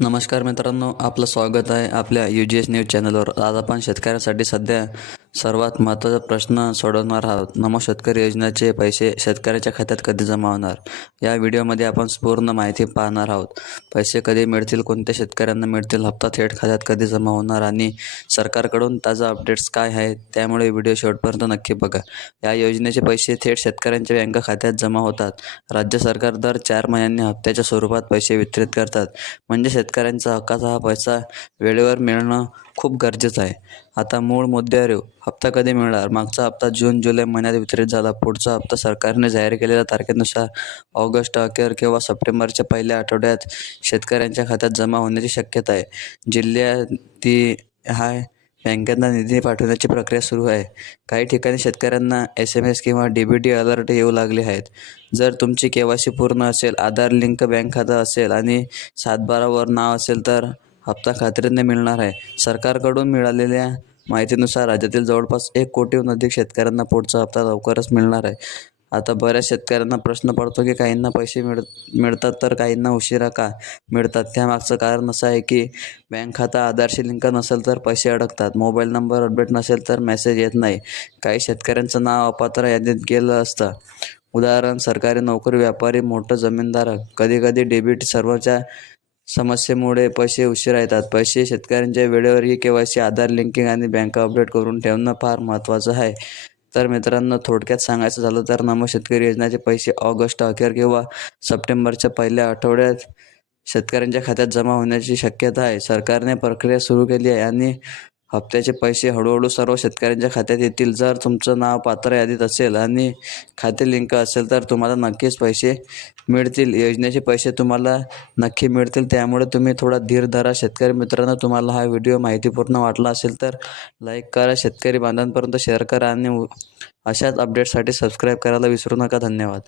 नमस्कार मित्रांनो आपलं स्वागत आहे आपल्या यू जी एस न्यूज चॅनलवर आज आपण शेतकऱ्यांसाठी सध्या सर्वात महत्त्वाचा प्रश्न सोडवणार आहोत. नमो शेतकरी योजनेचे पैसे शेतकऱ्याच्या खात्यात कधी जमा होणार? या व्हिडिओमध्ये आपण पूर्ण माहिती पाहणार आहोत. पैसे कधी मिळतील कोणत्या शेतकऱ्यांना मिळतील हप्ता थेट खात्यात कधी जमा होणार आणि सरकारकडून ताजा अपडेट्स काय आहेत त्यामुळे व्हिडिओ शेवटपर्यंत नक्की बघा. या योजनेचे पैसे थेट शेतकऱ्यांच्या बँक खात्यात जमा होतात. राज्य सरकार दर चार महिन्यांनी हप्त्याच्या स्वरूपात पैसे वितरित करतात. म्हणजे शेतकऱ्यांचा हक्काचा हा पैसा वेळेवर मिळणं खूप गरजेचं आहे. आता मूळ मुद्द्यावर येऊ हप्ता कधी मिळणार? मागचा हप्ता जून जुलै महिन्यात वितरित झाला. पुढचा हप्ता सरकारने जाहीर केलेल्या तारखेनुसार ऑगस्ट अखेर किंवा सप्टेंबरच्या पहिल्या आठवड्यात शेतकऱ्यांच्या खात्यात जमा होण्याची शक्यता आहे. जिल्ह्यात ती हाय बँकांना निधी पाठवण्याची प्रक्रिया सुरू आहे. काही ठिकाणी शेतकऱ्यांना एस एम एस किंवा डी बी टी अलर्ट येऊ लागले आहेत. जर तुमची के वाय सी पूर्ण असेल आधार लिंक बँक खातं असेल आणि सातबारावर नाव असेल तर हप्ता खात्रीने मिळणार आहे. सरकारकडून मिळालेल्या माहितीनुसार राज्यातील जवळपास एक कोटीहून अधिक शेतकऱ्यांना पुढचा हप्ता लवकरच मिळणार आहे. आता बऱ्याच शेतकऱ्यांना प्रश्न पडतो की काहींना पैसे मिळ मिळतात तर काहींना उशिरा का मिळतात? त्यामागचं कारण असं आहे की बँक खाता आधारशी लिंक नसेल तर पैसे अडकतात. मोबाईल नंबर अपडेट नसेल तर मेसेज येत नाही. काही शेतकऱ्यांचं नाव अपात्र यादीत गेलं असतं. उदाहरण सरकारी नोकरी व्यापारी मोठं जमीनदार. कधीकधी डेबिट सर्व्हरच्या समस्येमुळे पैसे उशिरा येतात. पैसे शेतकऱ्यांच्या वेळेवर ही K Y C Aadhaar linking आणि बँक अपडेट करून ठेवणं फार महत्त्वाचं आहे. तर मित्रांनो थोडक्यात सांगायचं झालं तर नमो शेतकरी योजनेचे पैसे ऑगस्ट अखेर किंवा सप्टेंबरच्या पहिल्या आठवड्यात शेतकऱ्यांच्या खात्यात जमा होण्याची शक्यता आहे. सरकारने प्रक्रिया सुरू केली आहे आणि हप्त्याचे पैसे हळूहळू सर्व शेतकऱ्यांच्या खात्यात येतील. जर तुमचं नाव पात्र यादीत असेल आणि खाते लिंक असेल तर तुम्हाला नक्कीच पैसे मिळतील. योजनेचे पैसे तुम्हाला नक्की मिळतील. त्यामुळे तुम्ही थोडा धीर धरा. शेतकरी मित्रांनो तुम्हाला हा व्हिडिओ माहितीपूर्ण वाटला असेल तर लाईक करा. शेतकरी बांधवांपर्यंत शेअर करा आणि अशाच अपडेटसाठी सबस्क्राईब करायला विसरू नका. धन्यवाद.